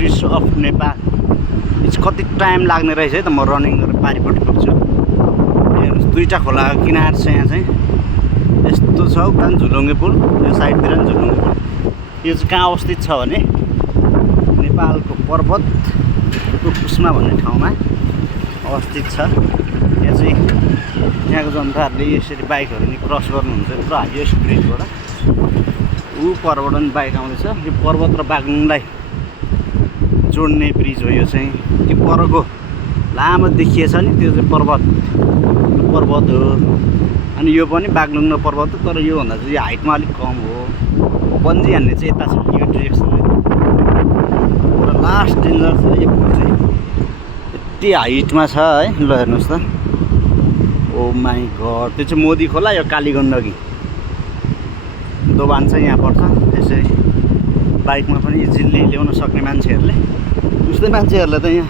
Bridge of Nepal. कति time लाग्ने रहेछ है त। म रनिङ गरेर पारिपट्टि पुग्छु। हेर्नुहोस् दुईवटा खोलाको किनार छ यहाँ चाहिँ। यस्तो छ उता झुलुङ्गे पुल, यो साइडतिर पनि झुलुङ्गे पुल। यो चाहिँ कहाँ अवस्थित छ भने नेपालको पर्वत कुस्मा भन्ने ठाउँमा अवस्थित छ। यहाँ चाहिँ यहाँको जनताहरूले यसरी बाइकहरू नि क्रस गर्नुहुन्छ पुरा हाइएस्ट ब्रिजबाट। ऊ परबाट पनि बाइक आउँदैछ। यो पर्वत र बागलुङलाई जोड्ने ब्रिज हो यो चाहिँ। त्यो परको लामो देखिएछ नि त्यो चाहिँ पर्वत हो। अनि यो पनि बागलुङ र पर्वत हो, तर योभन्दा चाहिँ यो हाइटमा अलिक कम हो। बन्जी हान्ने चाहिँ यता छ यो डिरेक्सनमा। पुरा लास्ट डेन्जर छ यो पुल चाहिँ। यति हाइटमा छ है। ल हेर्नुहोस् त। ओ माई गड, त्यो चाहिँ मोदी खोला, यो कालीगण्डकी दोभान चाहिँ यहाँ पर्छ। त्यसै बाइकमा पनि इजिली ल्याउन सक्ने मान्छेहरूले, उस्तै मान्छेहरूलाई त यहाँ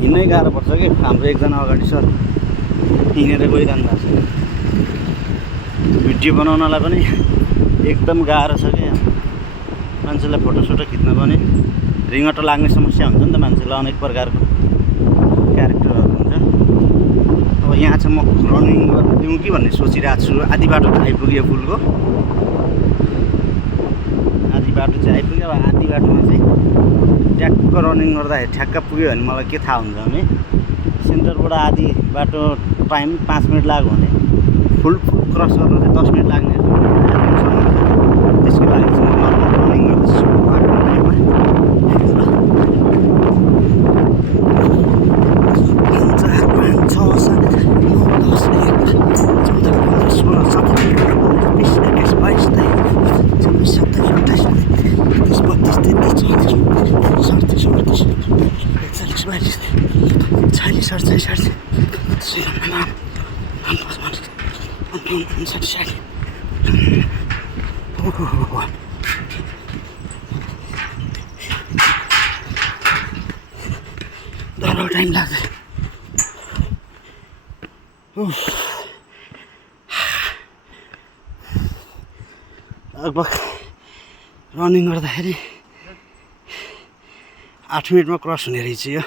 हिँड्नै गाह्रो पर्छ कि। हाम्रो एकजना अगाडि सर हिँडेर गइरहनु भएको छ। भिडियो बनाउनलाई पनि एकदम गाह्रो छ कि। मान्छेलाई फोटोसोटो खिच्न पनि रिङ्गटो लाग्ने समस्या हुन्छ नि त। मान्छेलाई अनेक प्रकारको क्यारेक्टरहरू हुन्छ। अब यहाँ चाहिँ म रनिङ गर्न दिउँ कि भन्ने सोचिरहेको छु। आधी बाटो चाहिँ आइपुग्यो पुलको, आधी बाटो चाहिँ आइपुग्यो। अब आधी बाटोमा चाहिँ ट्याक्क रनिङ गर्दाखेरि ठ्याक्क पुग्यो भने मलाई के थाहा हुन्छ भने सेन्टरबाट आधी बाटो टाइम 5 मिनट लाग्यो भने फुल क्रस गर्नु चाहिँ 10 मिनट लाग्ने। त्यसको लागि चाहिँ म रनिङ गर्दैछु बाटोमा। डर टाइम लाग्छ। लगभग रनिङ गर्दाखेरि 8 मिनटमा क्रस हुने रहेछ यो।